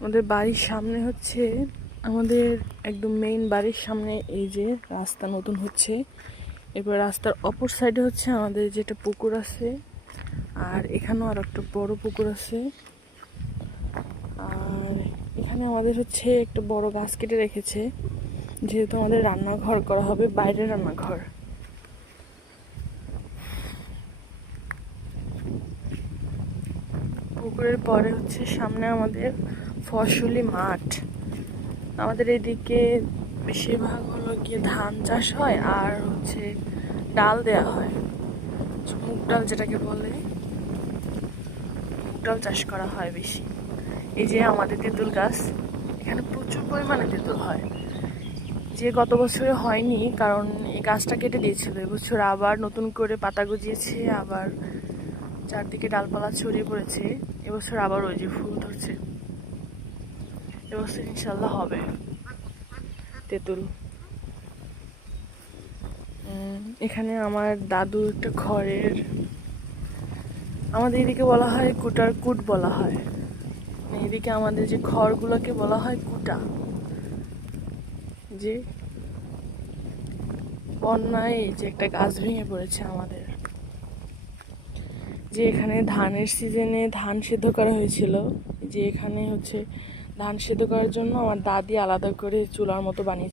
আমাদের বাড়ির সামনে হচ্ছে, আমাদের একদম মেইন বাড়ির সামনে এই যে রাস্তা নতুন হচ্ছে। এরপর রাস্তার অপর সাইডে হচ্ছে আমাদের যেটা পুকুর আছে, আর এখানেও আর একটা বড় পুকুর আছে। আর এখানে আমাদের হচ্ছে একটা বড় গাছ কেটে রেখেছে, যেহেতু আমাদের রান্নাঘর করা হবে, বাইরের রান্নাঘর। পুকুরের পরে হচ্ছে সামনে আমাদের ফসলি মাঠ। আমাদের এদিকে বেশিরভাগ হলো গিয়ে ধান চাষ হয়, আর হচ্ছে ডাল দেয়া হয়, মুগ ডাল যেটাকে বলে, মুগ ডাল চাষ করা হয় বেশি। এই যে আমাদের তেঁতুল গাছ, এখানে প্রচুর পরিমাণে তেঁতুল হয়, যে গত বছরে হয়নি কারণ এই গাছটা কেটে দিয়েছিল। এবছর আবার নতুন করে পাতা গজিয়েছে, আবার চারদিকে ডালপালা ছড়িয়ে পড়েছে। এবছর আবার ওই যে ফুল ধরছে, এবছর ইনশাল্লাহ হবে তেঁতুল। এখানে আমার দাদু একটা খড়ের, আমাদের এদিকে বলা হয় কুটার কুট বলা হয়, এদিকে আমাদের যে খড়গুলোকে বলা হয় কুটা। যে বন্যায় যে একটা গাছ ভেঙে পড়েছে আমাদের, যে এখানে ধানের সিজনে ধান সেদ্ধ করা হয়েছিল, যে এখানে হচ্ছে ধান সেদ্ধ করার জন্য আমার দাদি আলাদা করে চুলার মতো বানিয়েছে।